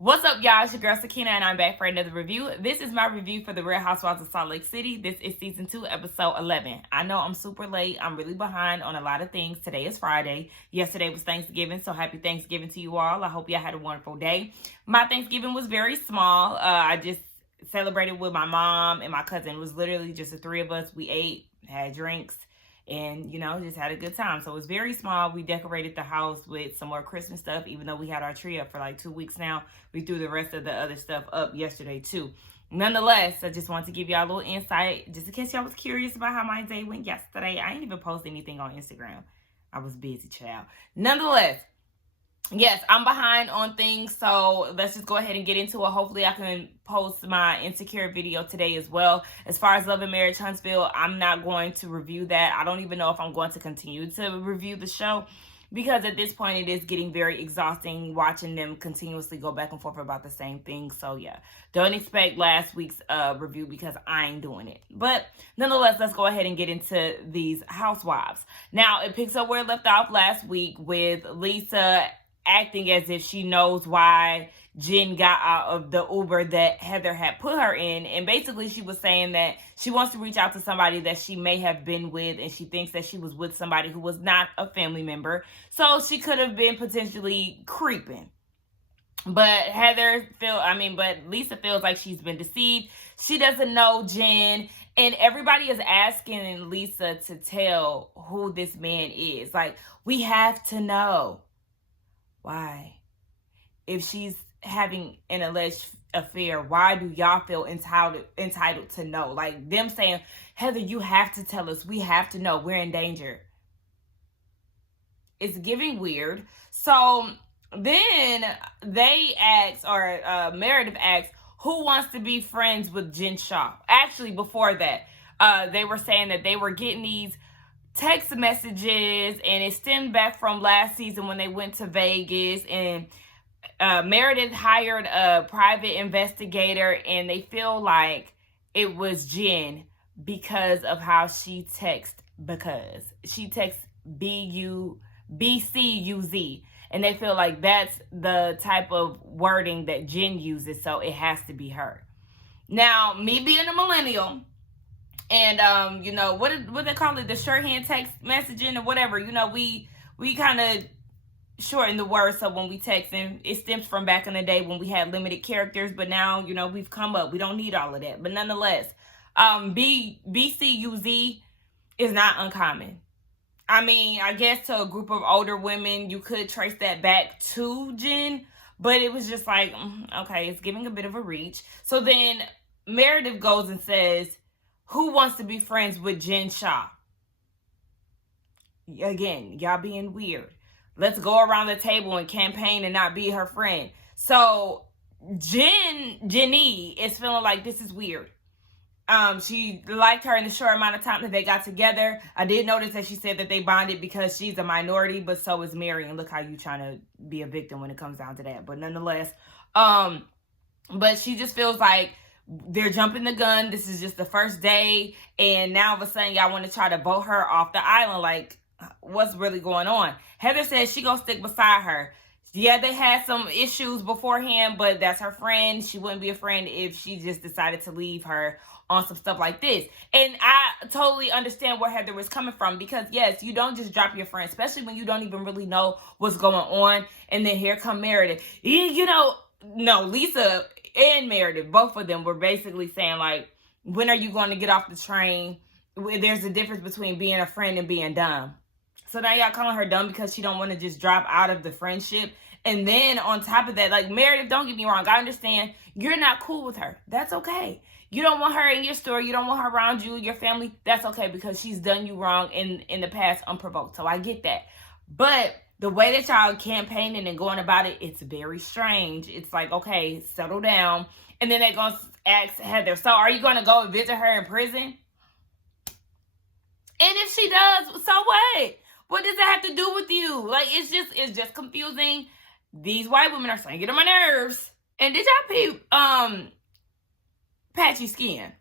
What's up, y'all? It's your girl Sakina, and I'm back for another review. This is my review for The Real Housewives of Salt Lake City. This is season 2, episode 11. I know I'm super late. I'm really behind on a lot of things. Today is Friday. Yesterday was Thanksgiving, so happy Thanksgiving to you all. I hope y'all had a wonderful day. My Thanksgiving was very small. I just celebrated with my mom and my cousin. It was literally just the three of us. We ate, had drinks, and just had a good time. So it was very small. We decorated the house with some more Christmas stuff, even though we had our tree up for like 2 weeks now. We threw the rest of the other stuff up yesterday too. Nonetheless, I just want to give y'all a little insight, just in case y'all was curious about how my day went yesterday. I didn't even post anything on Instagram. I was busy, child. Nonetheless, yes, I'm behind on things, so let's just go ahead and get into it. Hopefully, I can post my Insecure video today as well. As far as Love and Marriage Huntsville, I'm not going to review that. I don't even know if I'm going to continue to review the show, because at this point, it is getting very exhausting watching them continuously go back and forth about the same thing. So, yeah, don't expect last week's review because I ain't doing it. But nonetheless, let's go ahead and get into these housewives. Now, it picks up where it left off last week with Lisa acting as if she knows why Jen got out of the Uber that Heather had put her in. And basically she was saying that she wants to reach out to somebody that she may have been with, and she thinks that she was with somebody who was not a family member. So she could have been potentially creeping. But Lisa feels like she's been deceived. She doesn't know Jen. And everybody is asking Lisa to tell who this man is. Like, we have to know. Why? If she's having an alleged affair, why do y'all feel entitled to know? Like, them saying, Heather, you have to tell us. We have to know. We're in danger. It's giving weird. So then they asked, or Meredith asked, who wants to be friends with Jen Shah? Actually, before that, they were saying that they were getting these text messages, and it stemmed back from last season when they went to Vegas, and Meredith hired a private investigator, and they feel like it was Jen because of how she texts, because she texts BCUZ, and they feel like that's the type of wording that Jen uses, so it has to be her. Now, me being a millennial, and what they call it, the shorthand text messaging or whatever, we kind of shorten the words. So when we text, and it stems from back in the day when we had limited characters, but now we've come up, we don't need all of that. But nonetheless, BCUZ is not uncommon. I mean, I guess to a group of older women, you could trace that back to Jen, but it was just like, okay, it's giving a bit of a reach. So then Meredith goes and says, who wants to be friends with Jen Shah? Again, y'all being weird. Let's go around the table and campaign and not be her friend. So Jenny is feeling like this is weird. She liked her in the short amount of time that they got together. I did notice that she said that they bonded because she's a minority, but so is Mary. And look how you trying to be a victim when it comes down to that. But nonetheless, but she just feels like they're jumping the gun. This is just the first day, and now all of a sudden y'all want to try to vote her off the island. Like, what's really going on? Heather says she gonna stick beside her. Yeah, they had some issues beforehand, but that's her friend. She wouldn't be a friend if she just decided to leave her on some stuff like this. And I totally understand where Heather was coming from, because yes, you don't just drop your friend, especially when you don't even really know what's going on. And then here come Meredith. No, Lisa and Meredith, both of them were basically saying, like, when are you going to get off the train? There's a difference between being a friend and being dumb. So now y'all calling her dumb because she don't want to just drop out of the friendship. And then on top of that, like, Meredith, don't get me wrong, I understand you're not cool with her. That's okay. You don't want her in your store. You don't want her around you, your family. That's okay, because she's done you wrong in the past unprovoked. So I get that. But the way that y'all campaigning and going about it, it's very strange. It's like, okay, settle down. And then they're going to ask Heather, so are you going to go and visit her in prison? And if she does, so what? What does that have to do with you? Like, it's just confusing. These white women are starting to get on my nerves. And did y'all peep Patchy Skin?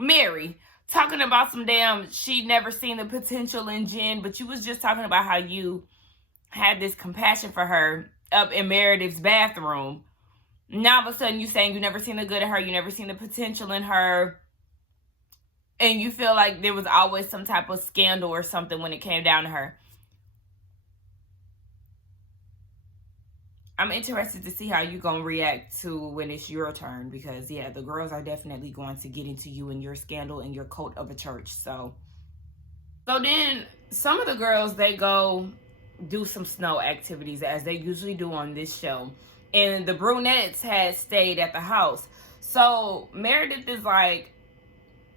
Mary talking about some damn, she'd never seen the potential in Jen, but you was just talking about how you had this compassion for her up in Meredith's bathroom. Now all of a sudden you saying you never seen the good in her, you never seen the potential in her, and you feel like there was always some type of scandal or something when it came down to her. I'm interested to see how you're going to react to when it's your turn, because, yeah, the girls are definitely going to get into you and your scandal and your cult of a church. So then some of the girls, they go do some snow activities as they usually do on this show. And the brunettes had stayed at the house. So Meredith is like,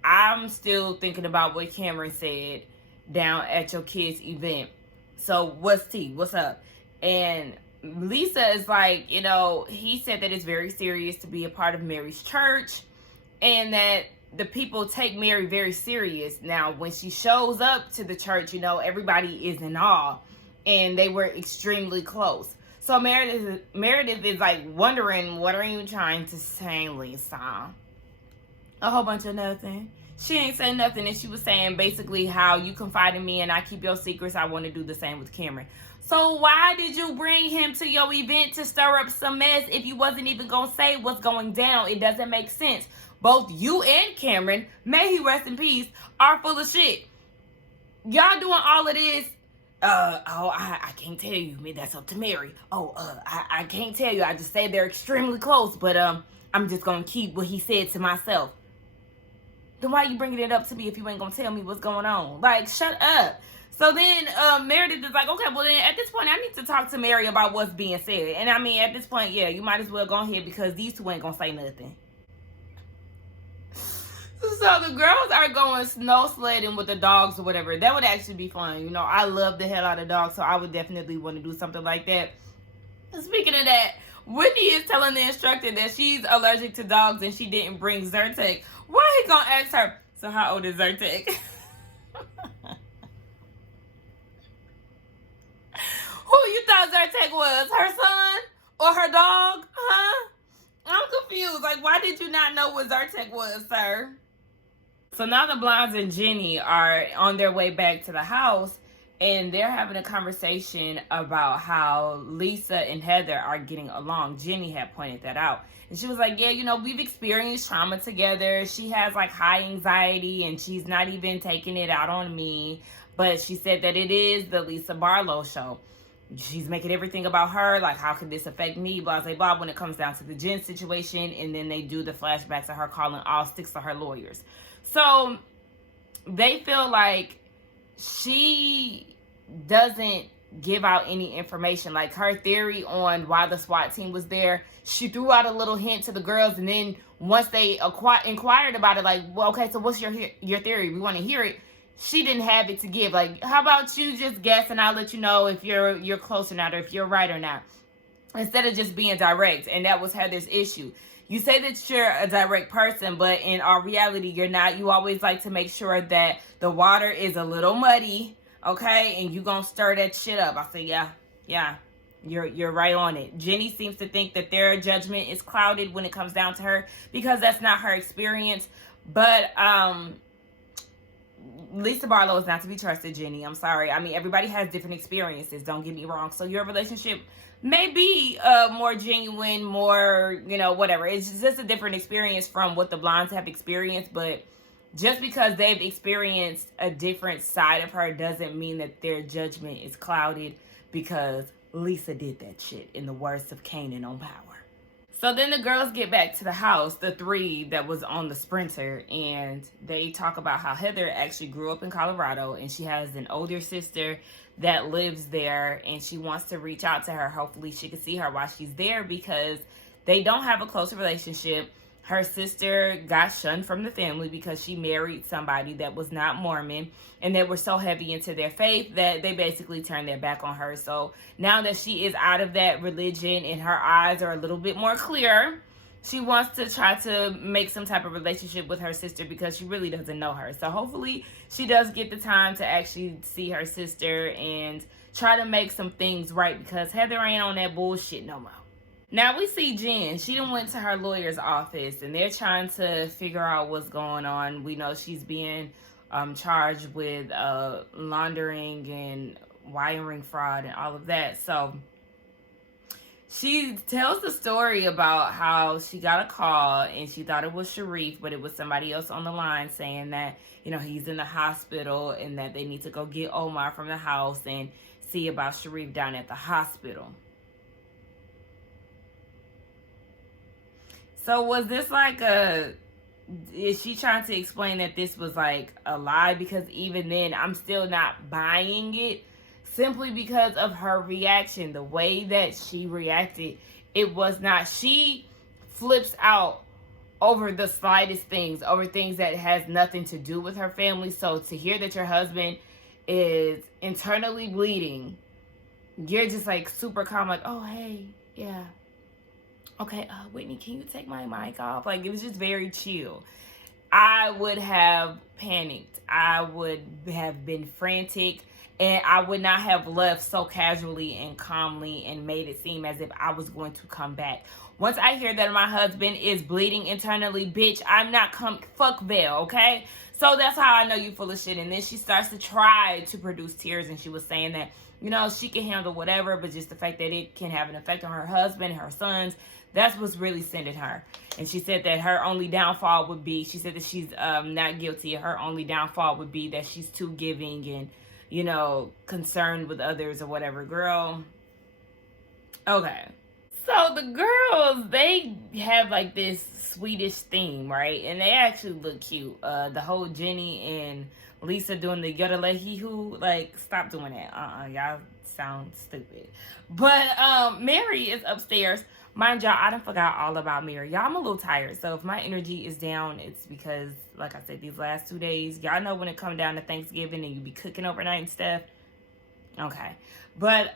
I'm still thinking about what Cameron said down at your kids' event. So what's tea? What's up? And Lisa is like, you know, he said that it's very serious to be a part of Mary's church and that the people take Mary very serious. Now, when she shows up to the church, you know, everybody is in awe, and they were extremely close. So Meredith is like wondering, what are you trying to say, Lisa? A whole bunch of nothing. She ain't saying nothing, and she was saying basically how you confide in me and I keep your secrets. I want to do the same with Cameron. So why did you bring him to your event to stir up some mess if you wasn't even going to say what's going down? It doesn't make sense. Both you and Cameron, may he rest in peace, are full of shit. Y'all doing all of this. I can't tell you. I mean, that's up to Mary. I can't tell you. I just say they're extremely close, but I'm just going to keep what he said to myself. Then why are you bringing it up to me if you ain't going to tell me what's going on? Like, shut up. So then Meredith is like, okay, well then at this point I need to talk to Mary about what's being said. And I mean, at this point, yeah, you might as well go ahead because these two ain't going to say nothing. So the girls are going snow sledding with the dogs or whatever. That would actually be fun. You know, I love the hell out of dogs, so I would definitely want to do something like that. Speaking of that, Whitney is telling the instructor that she's allergic to dogs and she didn't bring Zyrtec. Why he gonna ask her, so how old is Zyrtec? Who you thought Zyrtec was? Her son? Or her dog? Huh? I'm confused. Like, why did you not know what Zyrtec was, sir? So now the Blondes and Jenny are on their way back to the house, and they're having a conversation about how Lisa and Heather are getting along. Jenny had pointed that out. And she was like, yeah, you know, we've experienced trauma together. She has like high anxiety and she's not even taking it out on me. But she said that it is the Lisa Barlow show. She's making everything about her. Like, how could this affect me? Blah, blah, blah, when it comes down to the Jen situation. And then they do the flashbacks of her calling all 6 of her lawyers. So they feel like she doesn't give out any information. Like, her theory on why the SWAT team was there, she threw out a little hint to the girls, and then once they inquired about it, like, well, okay, so what's your theory? We want to hear it. She didn't have it to give. Like, how about you just guess and I'll let you know if you're close or not, or if you're right or not, instead of just being direct. And that was Heather's issue. You say that you're a direct person, but in our reality, you're not. You always like to make sure that the water is a little muddy, okay? And you gonna stir that shit up. I say, yeah, you're right on it. Jenny seems to think that their judgment is clouded when it comes down to her because that's not her experience. But Lisa Barlow is not to be trusted, Jenny. I'm sorry. I mean, everybody has different experiences. Don't get me wrong. So your relationship may be more genuine, more, you know, whatever. It's just a different experience from what the Blondes have experienced. But just because they've experienced a different side of her doesn't mean that their judgment is clouded, because Lisa did that shit, in the words of Kanan on Power. So then the girls get back to the house, the 3 that was on the Sprinter, and they talk about how Heather actually grew up in Colorado and she has an older sister that lives there, and she wants to reach out to her. Hopefully she can see her while she's there, because they don't have a close relationship. Her sister got shunned from the family because she married somebody that was not Mormon, and they were so heavy into their faith that they basically turned their back on her. So now that she is out of that religion and her eyes are a little bit more clear, she wants to try to make some type of relationship with her sister because she really doesn't know her. So hopefully she does get the time to actually see her sister and try to make some things right, because Heather ain't on that bullshit no more. Now we see Jen. She done went to her lawyer's office and they're trying to figure out what's going on. We know she's being charged with laundering and wiring fraud and all of that. So She tells the story about how she got a call and she thought it was Sharif, but it was somebody else on the line saying that, he's in the hospital and that they need to go get Omar from the house and see about Sharif down at the hospital. So was this like is she trying to explain that this was like a lie? Because even then, I'm still not buying it, simply because of her reaction. The way that she reacted, it was not. She flips out over the slightest things, over things that has nothing to do with her family. So to hear that your husband is internally bleeding, you're just like super calm, like, oh, hey, yeah. Okay, Whitney, can you take my mic off? Like, it was just very chill. I would have panicked. I would have been frantic. And I would not have left so casually and calmly and made it seem as if I was going to come back. Once I hear that my husband is bleeding internally, bitch, I'm not fuck Vel, okay? So that's how I know you full of shit. And then she starts to try to produce tears, and she was saying that, she can handle whatever, but just the fact that it can have an effect on her husband and her sons, that's what's really sending her. And she said that her only downfall would be, she said that she's not guilty. Her only downfall would be that she's too giving and, concerned with others or whatever. Girl. Okay. So the girls, they have like this Swedish theme, right? And they actually look cute. The whole Jenny and Lisa doing the yodelehi-hoo, like, stop doing that. Y'all sound stupid. But Mary is upstairs. Mind y'all, I done forgot all about Mary. Y'all, I'm a little tired. So if my energy is down, it's because, like I said, these last 2 days, y'all know when it come down to Thanksgiving and you be cooking overnight and stuff. Okay. But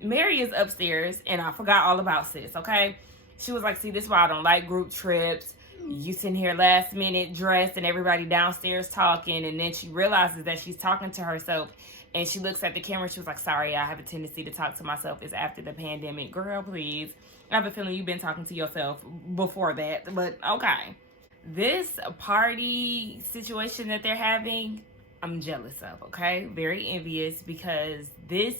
Mary is upstairs, and I forgot all about sis, okay? She was like, see, this is why I don't like group trips. You sitting here last minute dressed and everybody downstairs talking, and then she realizes that she's talking to herself, and she looks at the camera. She was like, sorry, I have a tendency to talk to myself. It's after the pandemic. Girl, please. I have a feeling you've been talking to yourself before that, but okay. This party situation that they're having, I'm jealous of, okay? Very envious, because this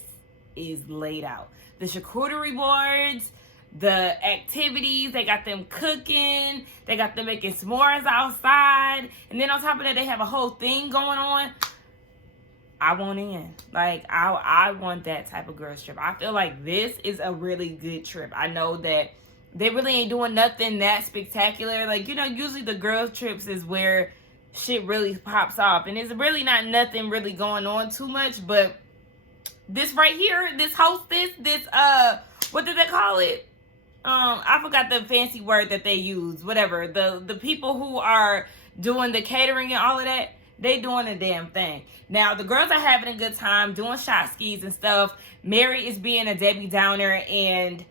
is laid out. The charcuterie boards, the activities, they got them cooking, they got them making s'mores outside, and then on top of that, they have a whole thing going on. I want in. Like, I want that type of girls trip. I feel like this is a really good trip. I know that they really ain't doing nothing that spectacular. Like, usually the girls trips is where shit really pops off, and it's really not nothing really going on too much. But this right here, this hostess, this what did they call it? I forgot the fancy word that they use. Whatever. The people who are doing the catering and all of that, they doing a damn thing. Now, the girls are having a good time doing shot skis and stuff. Mary is being a Debbie Downer, and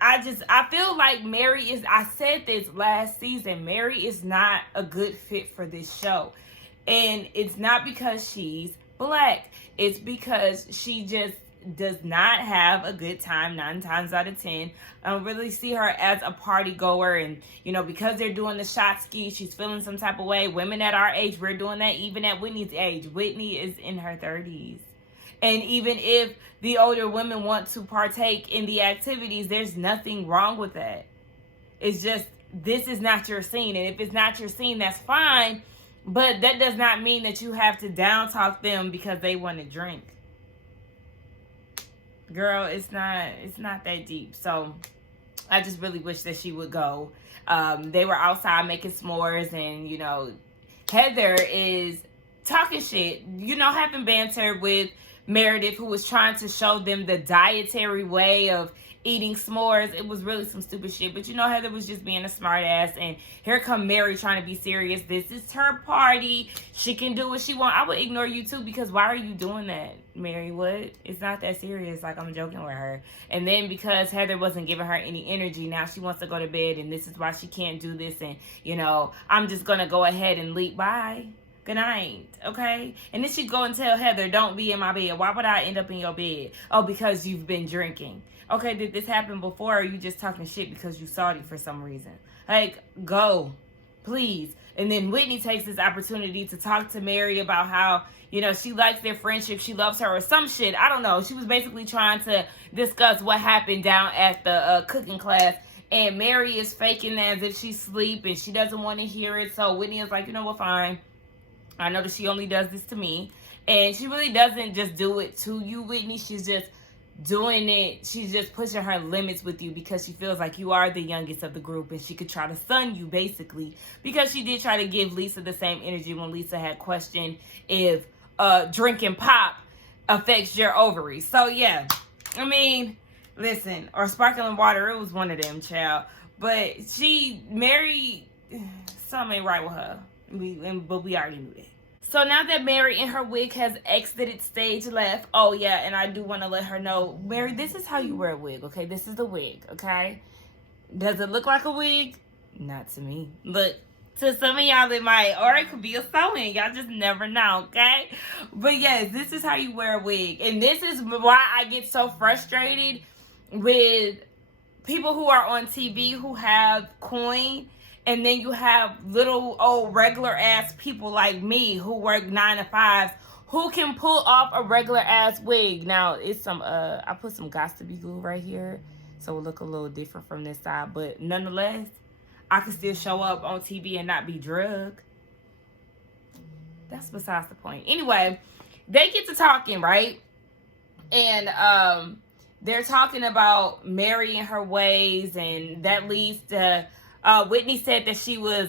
I feel like Mary is, I said this last season, Mary is not a good fit for this show. And it's not because she's black. It's because she just does not have a good time 9 times out of 10. I don't really see her as a party goer, and because they're doing the shot ski, she's feeling some type of way. Women at our age, we're doing that. Even at Whitney's age, Whitney is in her 30s, and even if the older women want to partake in the activities, there's nothing wrong with that. It's just, this is not your scene, and if it's not your scene, that's fine, but that does not mean that you have to down talk them because they want to drink. Girl, it's not that deep. So I just really wish that she would go. They were outside making s'mores, and Heather is talking shit, having banter with Meredith, who was trying to show them the dietary way of eating s'mores. It was really some stupid shit, but Heather was just being a smart ass, and here come Mary trying to be serious. This is her party. She can do what she want. I would ignore you too, because why are you doing that, Mary? What? It's not that serious. Like, I'm joking with her. And then because Heather wasn't giving her any energy, now she wants to go to bed, and this is why she can't do this, and I'm just gonna go ahead and leave. Bye. Good night, okay? And then she'd go and tell Heather, don't be in my bed. Why would I end up in your bed? Oh, because you've been drinking. Okay, did this happen before, or are you just talking shit because you salty for some reason? Like, go. Please. And then Whitney takes this opportunity to talk to Mary about how, you know, she likes their friendship, she loves her, or some shit. I don't know. She was basically trying to discuss what happened down at the cooking class. And Mary is faking as if she's asleep and she doesn't want to hear it. So Whitney is like, you know what, fine. I know that she only does this to me. And she really doesn't just do it to you, Whitney. She's just doing it. She's just pushing her limits with you because she feels like you are the youngest of the group and she could try to stun you, basically. Because she did try to give Lisa the same energy when Lisa had questioned if drinking pop affects your ovaries. So, yeah. I mean, listen. Or sparkling water. It was one of them, child. But Mary, something ain't right with her. But we already knew that. So now that Mary in her wig has exited stage left, oh yeah, and I do want to let her know, Mary, this is how you wear a wig, okay? This is the wig, okay? Does it look like a wig? Not to me. Look, to some of y'all it might, or it could be a sewing. Y'all just never know, okay? But yes, this is how you wear a wig. And this is why I get so frustrated with people who are on TV who have coin. And then you have little old regular ass people like me who work 9 to 5s who can pull off a regular ass wig. Now it's some I put some Got2b glue right here so it'll look a little different from this side, but nonetheless I can still show up on TV and not be drugged. That's besides the point. Anyway, they get to talking, right? And they're talking about Mary and her ways, and that leads to Whitney said that she was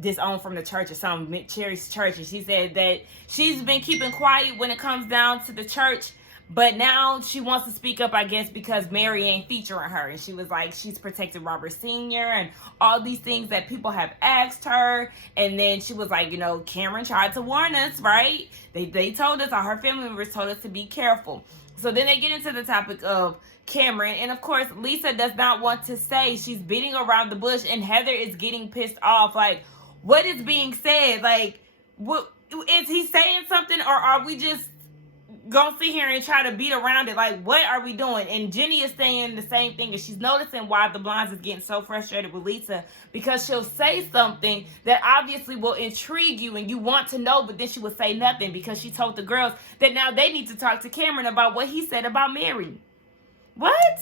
disowned from the church or something, Cherry's church. And she said that she's been keeping quiet when it comes down to the church. But now she wants to speak up, I guess, because Mary ain't featuring her. And she was like, she's protected Robert Sr. and all these things that people have asked her. And then she was like, you know, Cameron tried to warn us, right? They told us, all her family members told us to be careful. So then they get into the topic of Cameron. And of course, Lisa does not want to say. She's beating around the bush. And Heather is getting pissed off. Like, what is being said? Like, what is he saying something? Or are we just gonna sit here and try to beat around it? Like, what are we doing? And Jenny is saying the same thing. And she's noticing why the Blondes is getting so frustrated with Lisa. Because she'll say something that obviously will intrigue you and you want to know, but then she will say nothing because she told the girls that now they need to talk to Cameron about what he said about Mary. What?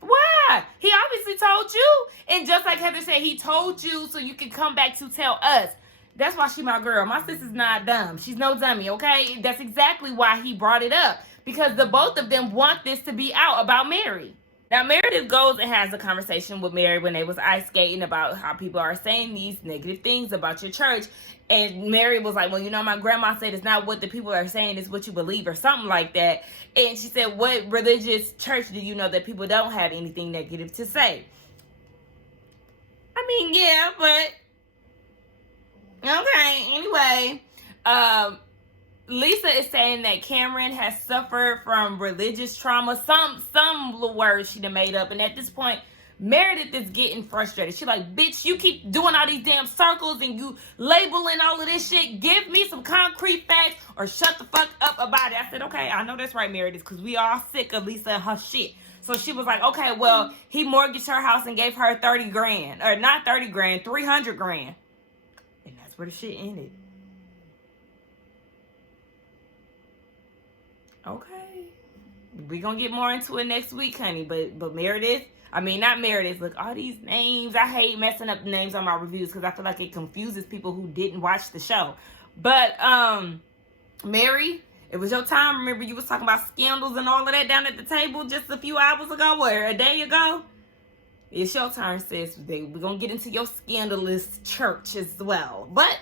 Why? He obviously told you. And just like Heather said, he told you so you can come back to tell us. That's why she my girl. My sister's not dumb. She's no dummy, okay? That's exactly why he brought it up. Because the both of them want this to be out about Mary. Now, Meredith goes and has a conversation with Mary when they was ice skating about how people are saying these negative things about your church. And Mary was like, well, you know, my grandma said it's not what the people are saying, it's what you believe, or something like that. And she said, what religious church do you know that people don't have anything negative to say? I mean, yeah, but okay, anyway, Lisa is saying that Cameron has suffered from religious trauma. Some little words she done made up. And at this point, Meredith is getting frustrated. She's like, bitch, you keep doing all these damn circles and you labeling all of this shit. Give me some concrete facts or shut the fuck up about it. I said, okay, I know that's right, Meredith, because we all sick of Lisa and her shit. So she was like, okay, well, he mortgaged her house and gave her 30 grand. Or not 30 grand, 300 grand. And that's where the shit ended. Okay. We're going to get more into it next week, honey. But Meredith, I mean, not Meredith. Look, all these names. I hate messing up the names on my reviews because I feel like it confuses people who didn't watch the show. But, Mary, it was your time. Remember you was talking about scandals and all of that down at the table just a few hours ago or a day ago? It's your turn, sis. We're going to get into your scandalous church as well. But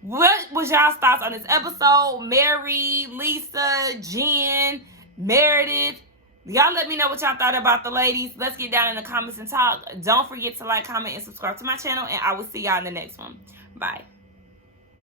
what was y'all's thoughts on this episode? Mary, Lisa, Jen, Meredith. Y'all let me know what y'all thought about the ladies. Let's get down in the comments and talk. Don't forget to like, comment, and subscribe to my channel. And I will see y'all in the next one. Bye.